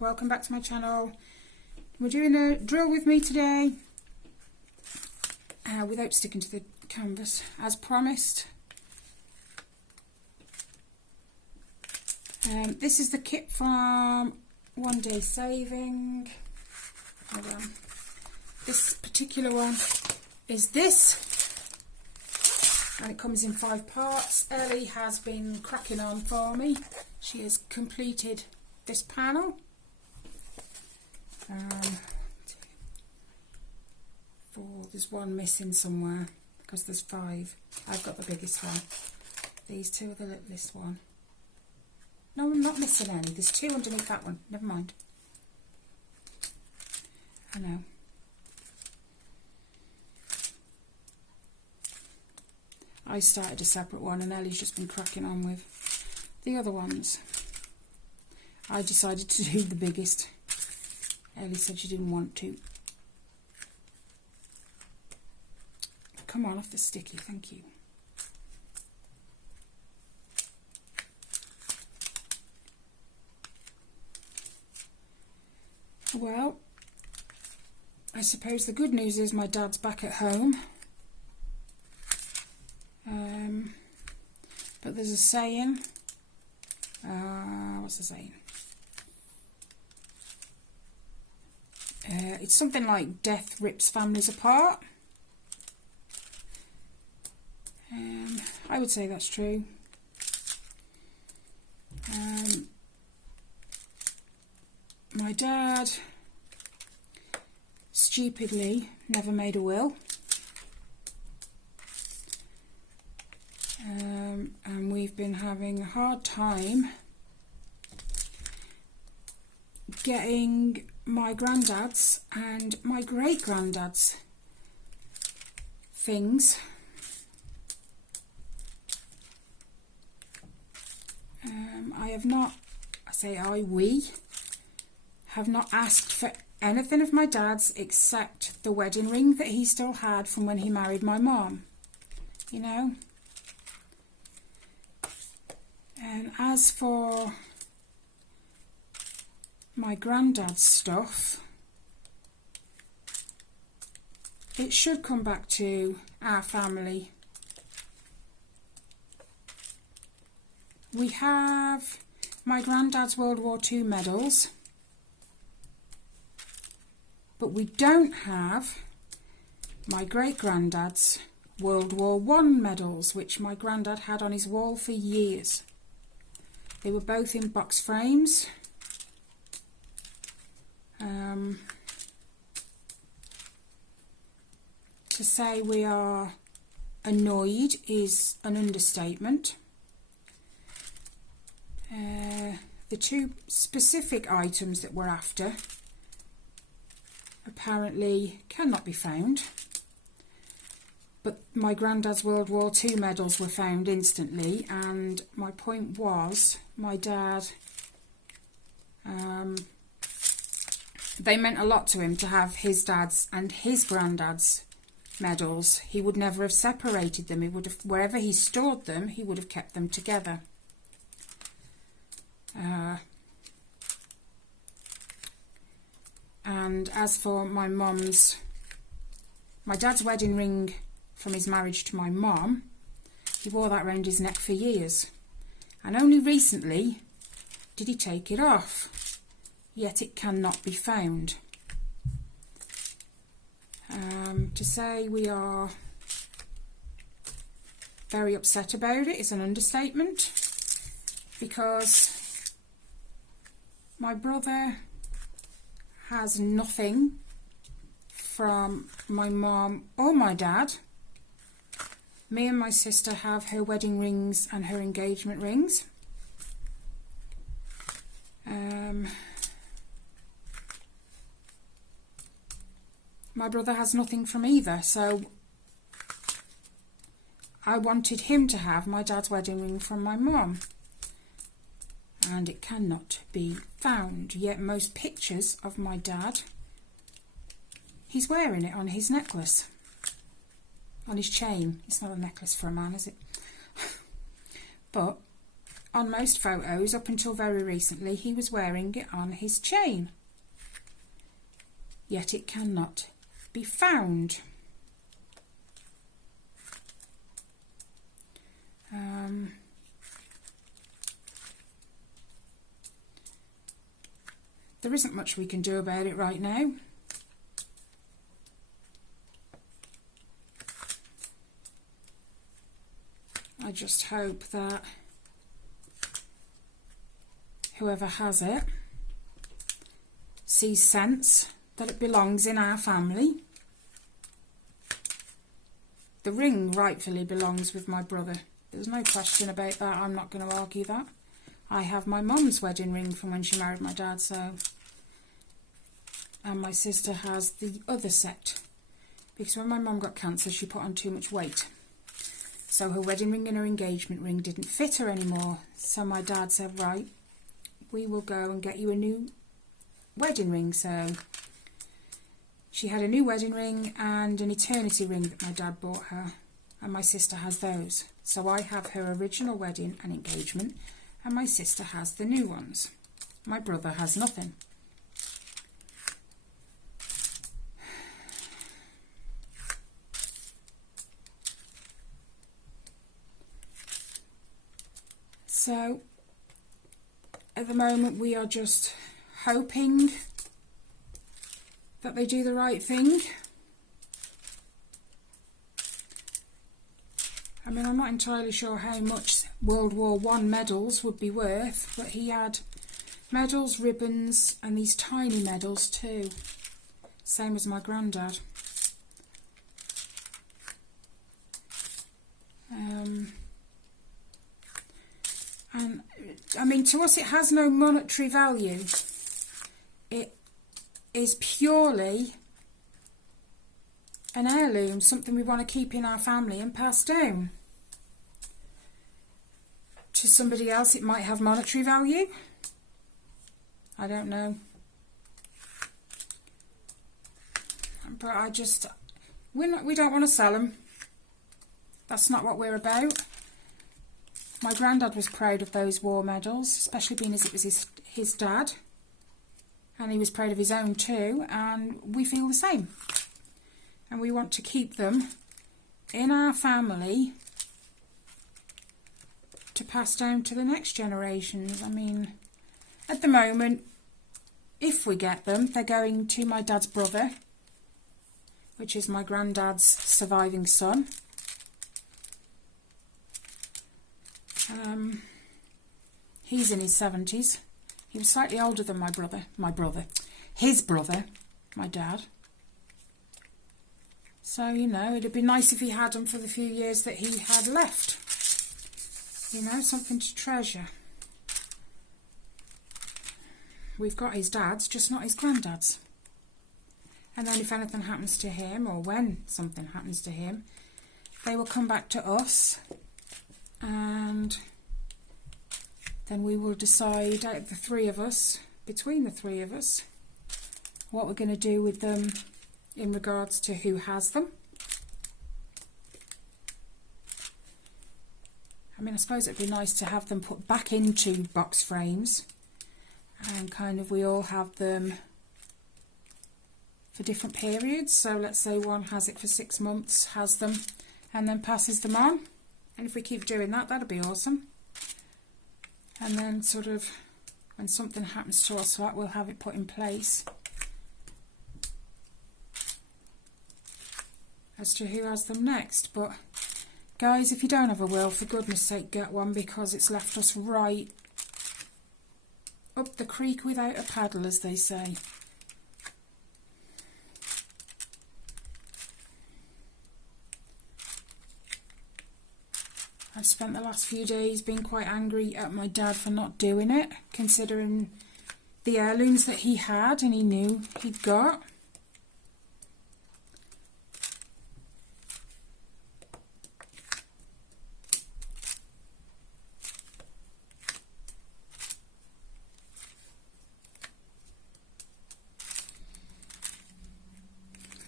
welcome back to my channel. We're doing a drill with me today without sticking to the canvas as promised. This is the kit from One Day Saving. Hold on. This particular one is this, and it comes in 5 parts. Ellie has been cracking on for me. She has completed this panel. 4, there's one missing somewhere because there's 5. I've got the biggest one. These 2 are the littlest one. No, I'm not missing any. There's 2 underneath that one. Never mind. I know. I started a separate one and Ellie's just been cracking on with the other ones. I decided to do the biggest. Ellie said she didn't want to. Come on, off the sticky, thank you. Well, I suppose the good news is my dad's back at home. But there's a saying. What's the saying? It's something like death rips families apart. I would say that's true. My dad stupidly never made a will. And we've been having a hard time getting my granddad's and my great-granddad's things. We have not asked for anything of my dad's except the wedding ring that he still had from when he married my mum, you know. And as for my granddad's stuff, it should come back to our family. We have my granddad's World War II medals, but we don't have my great-granddad's World War I medals, which my granddad had on his wall for years. They were both in box frames. To say we are annoyed is an understatement. The 2 specific items that we're after apparently cannot be found, but my granddad's World War II medals were found instantly, and my point was, my dad, they meant a lot to him to have his dad's and his granddad's medals. He would never have separated them. He would have, wherever he stored them, he would have kept them together. And as for my dad's wedding ring from his marriage to my mum, he wore that round his neck for years, and only recently did he take it off, yet it cannot be found. To say we are very upset about it is an understatement, because my brother has nothing from my mum or my dad. Me and my sister have her wedding rings and her engagement rings. My brother has nothing from either, so I wanted him to have my dad's wedding ring from my mum, and it cannot be found. Yet most pictures of my dad, he's wearing it on his necklace, on his chain. It's not a necklace for a man, is it? But on most photos, up until very recently, he was wearing it on his chain. Yet it cannot be found. There isn't much we can do about it right now. I just hope that whoever has it sees sense that it belongs in our family. The ring rightfully belongs with my brother. There's no question about that. I'm not going to argue that. I have my mum's wedding ring from when she married my dad, so... And my sister has the other set, because when my mum got cancer, she put on too much weight. So her wedding ring and her engagement ring didn't fit her anymore. So my dad said, right, we will go and get you a new wedding ring. So she had a new wedding ring and an eternity ring that my dad bought her. And my sister has those. So I have her original wedding and engagement, and my sister has the new ones. My brother has nothing. So, at the moment we are just hoping that they do the right thing. I mean, I'm not entirely sure how much World War I medals would be worth, but he had medals, ribbons, and these tiny medals too. Same as my granddad. And I mean, to us it has no monetary value. It is purely an heirloom, something we want to keep in our family and pass down. To somebody else it might have monetary value. I don't know. But we don't want to sell them. That's not what we're about. My granddad was proud of those war medals, especially being as it was his dad. And he was proud of his own too, and we feel the same. And we want to keep them in our family to pass down to the next generations. I mean, at the moment, if we get them, they're going to my dad's brother, which is my granddad's surviving son. He's in his 70s. He was slightly older than his brother, my dad. So, you know, it'd be nice if he had them for the few years that he had left. You know, something to treasure. We've got his dad's, just not his granddad's. And then if anything happens to him, or when something happens to him, they will come back to us, and then we will decide out of the three of us, between the three of us, what we're going to do with them in regards to who has them. I mean, I suppose it'd be nice to have them put back into box frames, and kind of we all have them for different periods. So let's say one has it for 6 months, has them, and then passes them on. And if we keep doing that, that'd be awesome. And then sort of when something happens to us, we'll have it put in place as to who has them next. But guys, if you don't have a will, for goodness sake, get one, because it's left us right up the creek without a paddle, as they say. I've spent the last few days being quite angry at my dad for not doing it, considering the heirlooms that he had and he knew he'd got.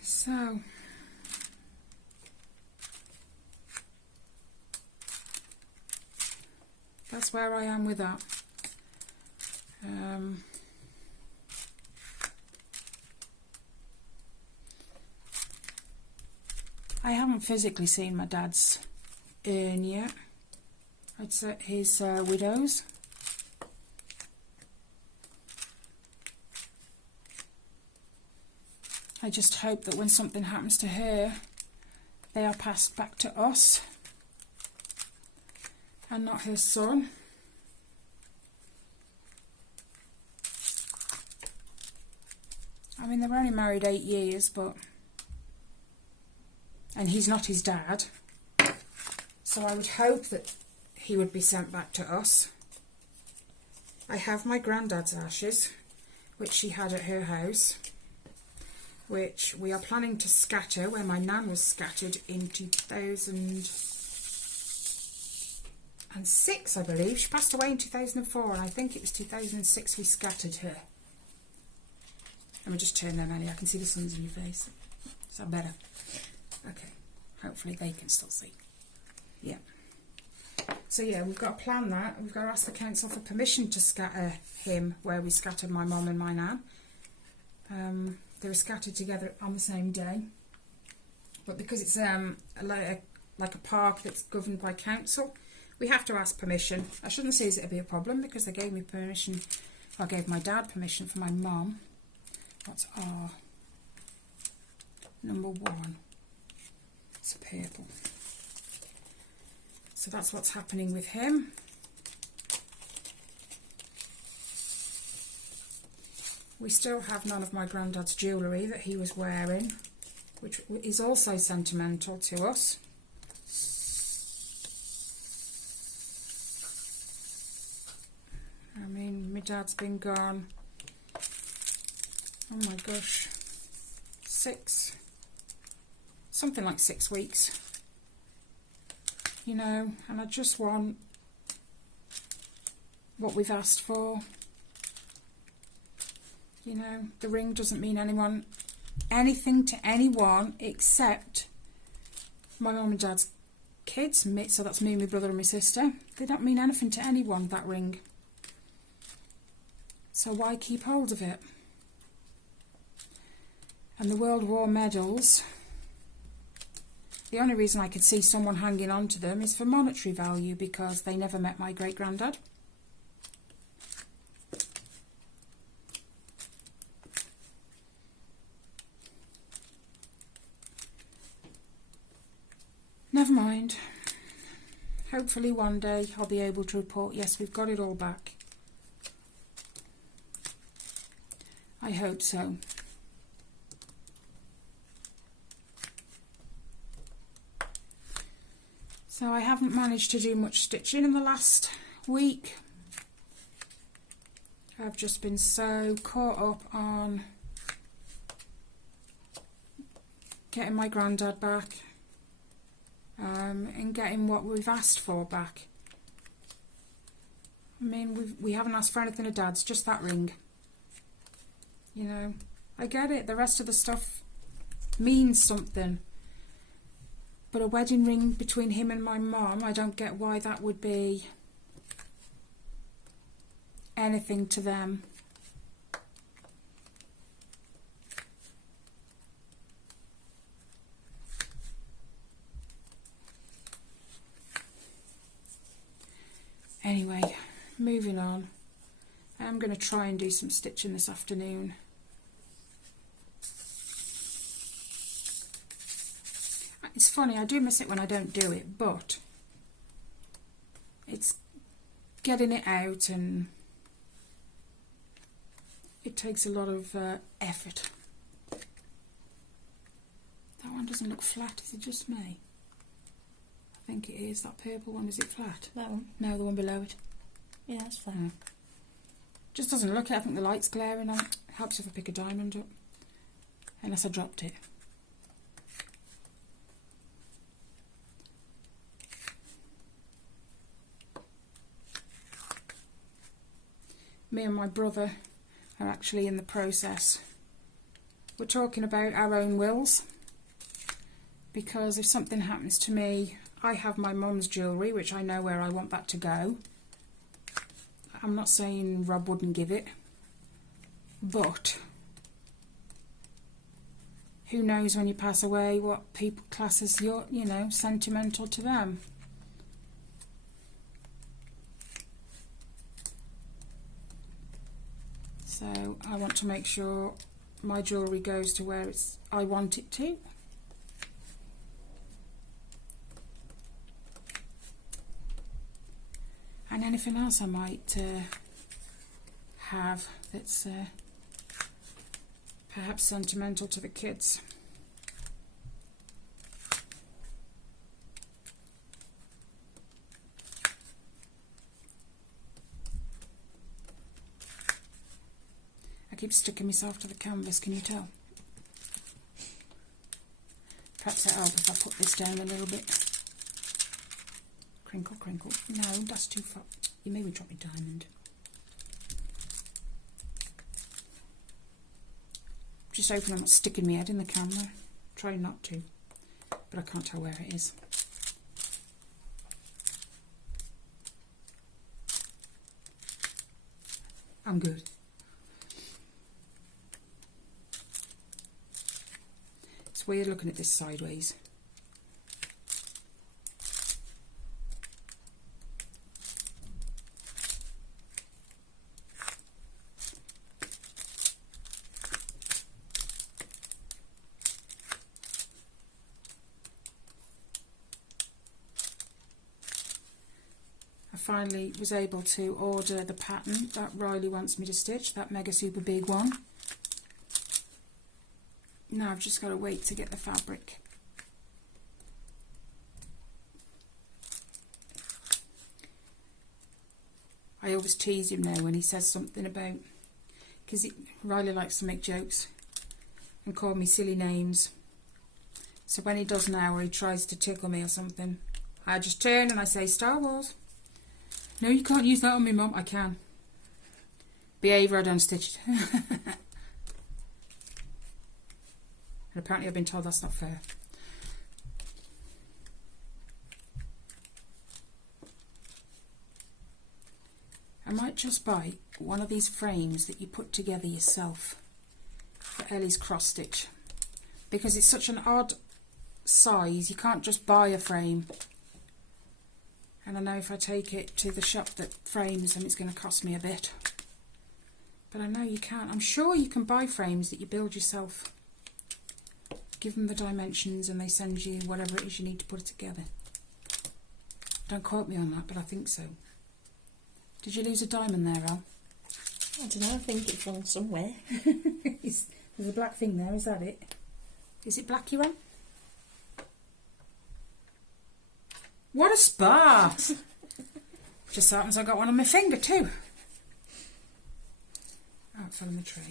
So that's where I am with that. I haven't physically seen my dad's urn yet. It's at his widow's. I just hope that when something happens to her, they are passed back to us and not her son. I mean, they were only married 8 years, and he's not his dad. So I would hope that he would be sent back to us. I have my granddad's ashes, which she had at her house, which we are planning to scatter where my nan was scattered in 2006, I believe. She passed away in 2004, and I think it was 2006 we scattered her. Let me just turn them any. I can see the sun's in your face. Is that better? Okay. Hopefully they can still see. Yeah. So yeah, we've got to plan that. We've got to ask the council for permission to scatter him where we scattered my mum and my nan. They were scattered together on the same day. But because it's like a park that's governed by council, we have to ask permission. I shouldn't say it'd be a problem because they gave me permission. I gave my dad permission for my mum. What's R? Number 1. It's a purple. So that's what's happening with him. We still have none of my granddad's jewellery that he was wearing, which is also sentimental to us. I mean, my dad's been gone, oh my gosh, something like 6 weeks, you know, and I just want what we've asked for. You know, the ring doesn't mean anything to anyone except my mum and dad's kids. So that's me, my brother and my sister. They don't mean anything to anyone, that ring. So why keep hold of it? And the World War medals, the only reason I could see someone hanging on to them is for monetary value, because they never met my great-granddad. Never mind. Hopefully one day I'll be able to report, yes, we've got it all back. I hope so. So I haven't managed to do much stitching in the last week. I've just been so caught up on getting my granddad back. And getting what we've asked for back. I mean, we haven't asked for anything of Dad's, just that ring. You know, I get it, the rest of the stuff means something. But a wedding ring between him and my mum, I don't get why that would be anything to them. Anyway, moving on. I'm going to try and do some stitching this afternoon. It's funny, I do miss it when I don't do it, but it's getting it out and it takes a lot of effort. That one doesn't look flat, is it just me? I think it is. That purple one, is it flat? That one? No, the one below it. Yeah, it's flat. Oh. Just doesn't look it. I think the light's glaring on it. It helps if I pick a diamond up. Unless I dropped it. Me and my brother are actually in the process. We're talking about our own wills. Because if something happens to me, I have my mum's jewellery, which I know where I want that to go. I'm not saying Rob wouldn't give it, but who knows when you pass away what people class as your, you know, sentimental to them. So I want to make sure my jewellery goes to where I want it to. And anything else I might have that's perhaps sentimental to the kids. I keep sticking myself to the canvas, can you tell? Perhaps it'll help if I put this down a little bit. Crinkle, crinkle. No, that's too far. You made me drop my diamond. Just hoping I'm not sticking my head in the camera. Try not to, but I can't tell where it is. I'm good. It's weird looking at this sideways. Finally was able to order the pattern that Riley wants me to stitch, that mega super big one. Now I've just got to wait to get the fabric. I always tease him now when he says something about, because Riley likes to make jokes and call me silly names. So when he does now, or he tries to tickle me or something, I just turn and I say Star Wars. No, you can't use that on me, Mum. I can. Behave or I don't stitch it. And apparently I've been told that's not fair. I might just buy one of these frames that you put together yourself for Ellie's cross stitch, because it's such an odd size, you can't just buy a frame. And I know if I take it to the shop that frames them, it's going to cost me a bit. But I know you can't. I'm sure you can buy frames that you build yourself. Give them the dimensions and they send you whatever it is you need to put it together. Don't quote me on that, but I think so. Did you lose a diamond there, Al? I don't know, I think it's on somewhere. There's a black thing there, is that it? Is it black, you on? What a spot! Just so happens I got one on my finger too. Oh, it fell in the tray.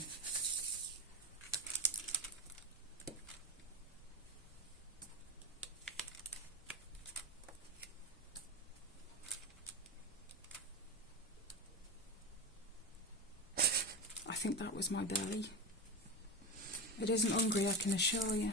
I think that was my belly. It isn't hungry, I can assure you.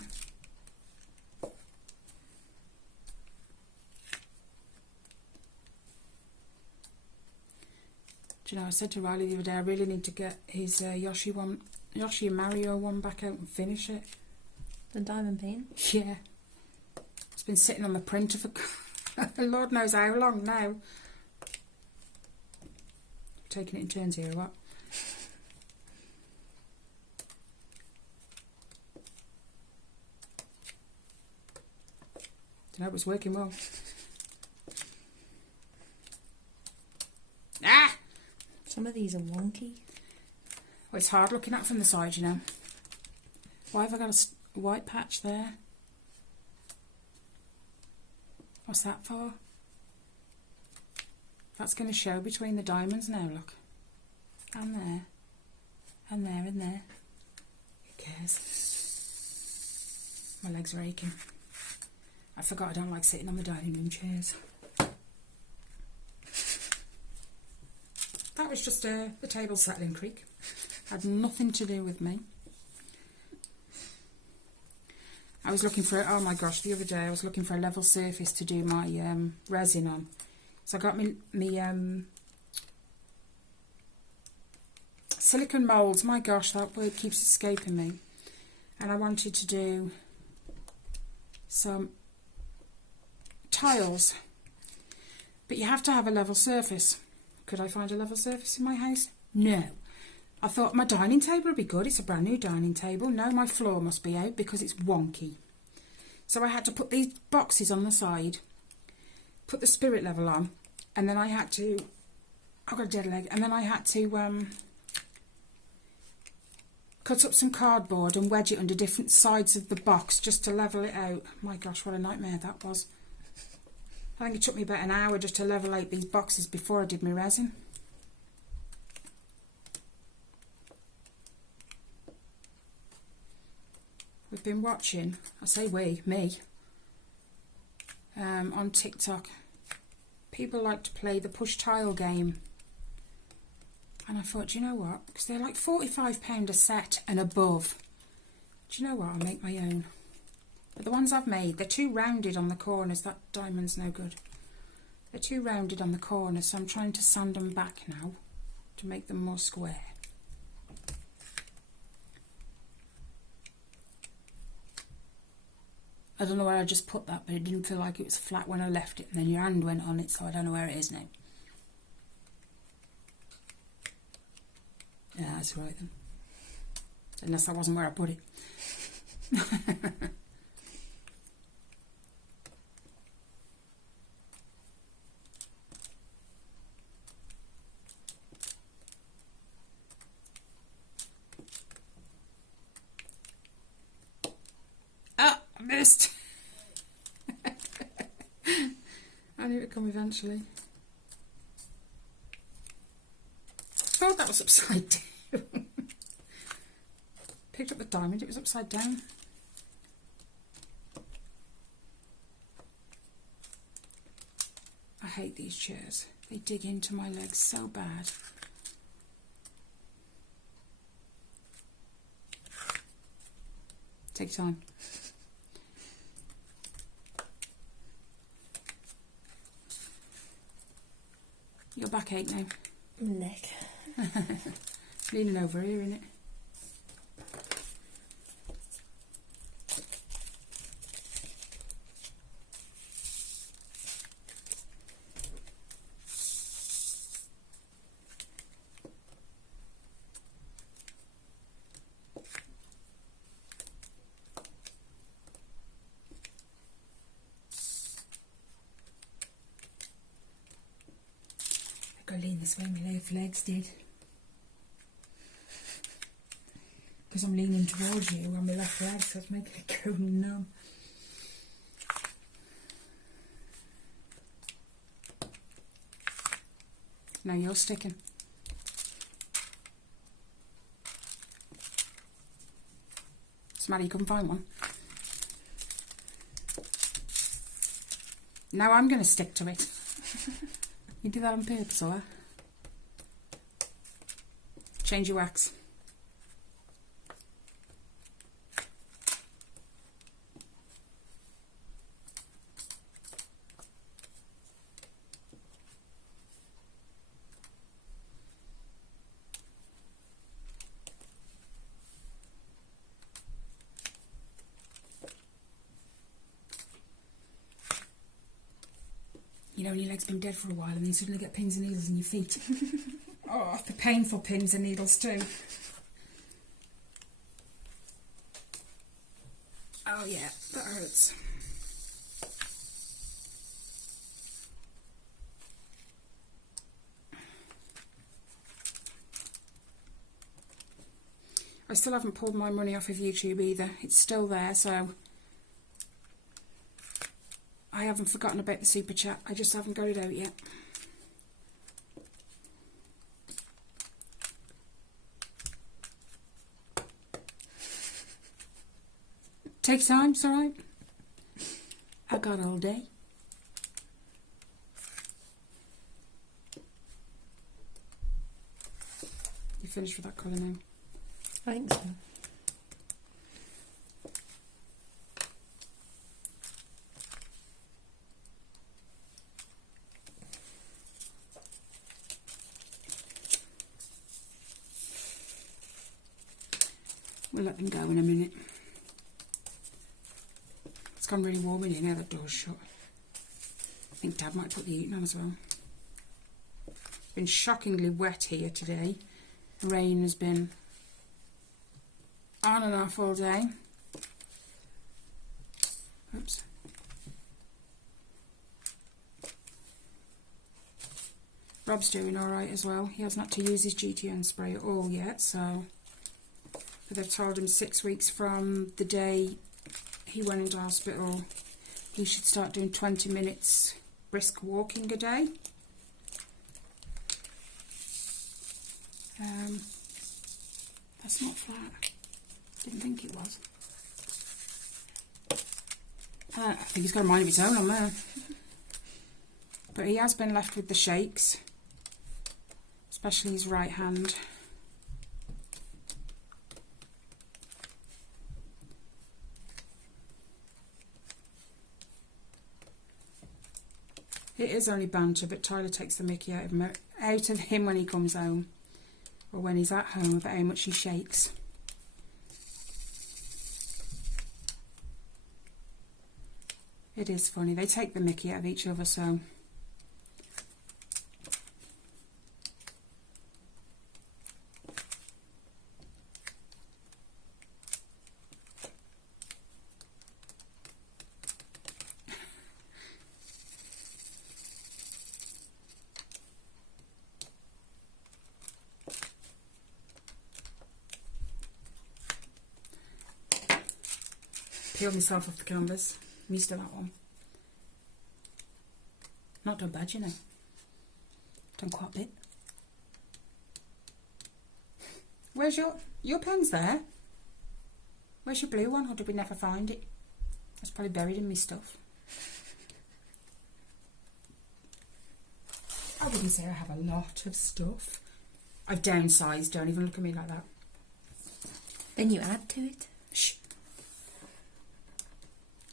You know, I said to Riley the other day, I really need to get his Yoshi and Mario one back out and finish it. The diamond paint? Yeah. It's been sitting on the printer for Lord knows how long now. Taking it in turns here or what? Don't know, it was working well. Ah! Some of these are wonky. Well, it's hard looking at from the side, you know. Why have I got a white patch there? What's that for? That's going to show between the diamonds now, look. And there. And there and there. Who cares? My legs are aching. I forgot I don't like sitting on the dining room chairs. That was just the table settling creak. Had nothing to do with me. I was looking for, oh my gosh, the other day I was looking for a level surface to do my resin on. So I got me silicone moulds. My gosh, that word keeps escaping me. And I wanted to do some tiles. But you have to have a level surface. Could I find a level surface in my house? No. I thought my dining table would be good. It's a brand new dining table. No, my floor must be out because it's wonky. So I had to put these boxes on the side, put the spirit level on, and then I had to, I've got a dead leg, and then I had to cut up some cardboard and wedge it under different sides of the box just to level it out. My gosh, what a nightmare that was. I think it took me about an hour just to level out these boxes before I did my resin. We've been watching, I say me, on TikTok. People like to play the push tile game. And I thought, do you know what? Because they're like £45 a set and above. Do you know what? I'll make my own. But the ones I've made, they're too rounded on the corners. That diamond's no good. They're too rounded on the corners, so I'm trying to sand them back now to make them more square. I don't know where I just put that, but it didn't feel like it was flat when I left it, and then your hand went on it, so I don't know where it is now. Yeah, that's right then. Unless that wasn't where I put it. Ah, I missed. I knew it would come eventually. I thought that was upside down. Picked up the diamond, it was upside down. I hate these chairs. They dig into my legs so bad. Take your time. Your back ache now. Neck. Leaning over here, innit? I've got to lean this way, my legs did. Because I'm leaning towards you on my left leg, so it's making it go numb. Now you're sticking. Smarty, you couldn't find one. Now I'm going to stick to it. You do that on purpose, or? Change your wax. You know, when your leg's been dead for a while and then you suddenly get pins and needles in your feet. Oh, the painful pins and needles too. Oh yeah, that hurts. I still haven't pulled my money off of YouTube either. It's still there, so I haven't forgotten about the super chat. I just haven't got it out yet. Take time, it's alright. I got all day. You finished with that colour now? I think so. We'll let them go in a minute. It's gone really warm in here now, the door's shut. I think Dad might put the heating on as well. It's been shockingly wet here today. The rain has been on and off all day. Oops. Rob's doing alright as well. He hasn't had to use his GTN spray at all yet, so... But they've told him 6 weeks from the day he went into hospital, he should start doing 20 minutes brisk walking a day. That's not flat. Didn't think it was. I think he's got a mind of his own on there. But he has been left with the shakes, especially his right hand. It is only banter, but Tyler takes the mickey out of him when he comes home, or when he's at home, about how much he shakes. It is funny. They take the mickey out of each other, so... Peel myself off the canvas. I'm used to that one. Not done bad, you know. Done quite a bit. Where's your pen's there? Where's your blue one? Or did we never find it? It's probably buried in my stuff. I wouldn't say I have a lot of stuff. I've downsized. Don't even look at me like that. Then you add to it. Shh.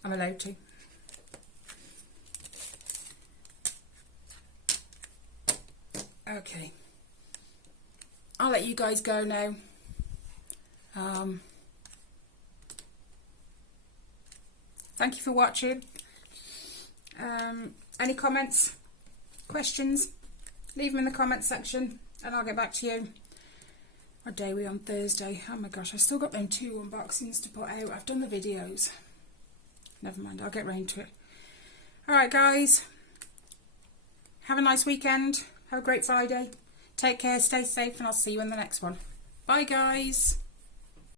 I'm allowed to. Okay. I'll let you guys go now. Thank you for watching. Any comments, questions, leave them in the comments section and I'll get back to you. What day are we on? Thursday. Oh my gosh, I've still got them 2 unboxings to put out. I've done the videos. Never mind, I'll get round to it. Alright guys, have a nice weekend. Have a great Friday. Take care, stay safe, and I'll see you in the next one. Bye guys.